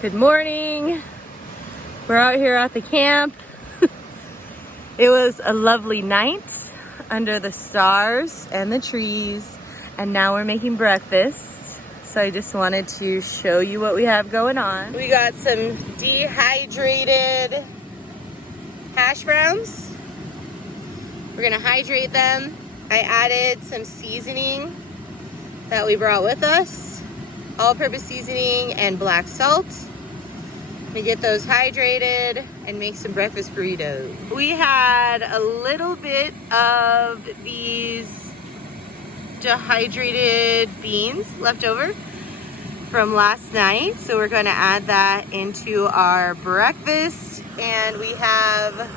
Good morning. We're out here at the camp. It was a lovely night under the stars and the trees, and now we're making breakfast. So I just wanted to show you what we have going on. We got some dehydrated hash browns. We're gonna hydrate them. I added some seasoning that we brought with us, all-purpose seasoning and black salt. We get those hydrated and make some breakfast burritos. We had a little bit of these dehydrated beans left over from last night, so we're going to add that into our breakfast. And we have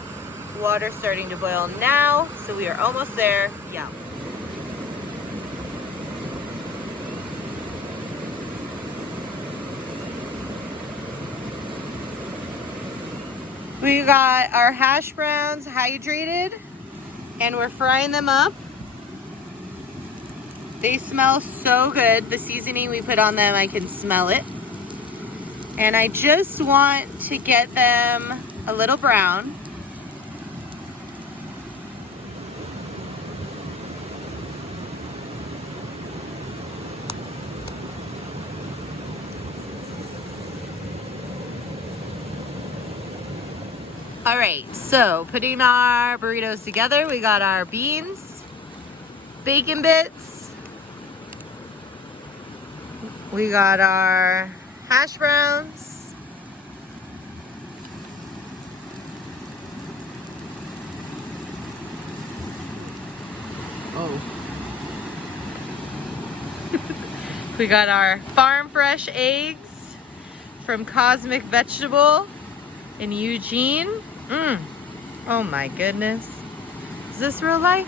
water starting to boil now, so we are almost there. Yum. We got our hash browns hydrated and we're frying them up. They smell so good. The seasoning we put on them, I can smell it. And I just want to get them a little brown. All right, so putting our burritos together, we got our beans, bacon bits, we got our hash browns, we got our farm fresh eggs from Cosmic Vegetable in Eugene. Oh my goodness. Is this real life?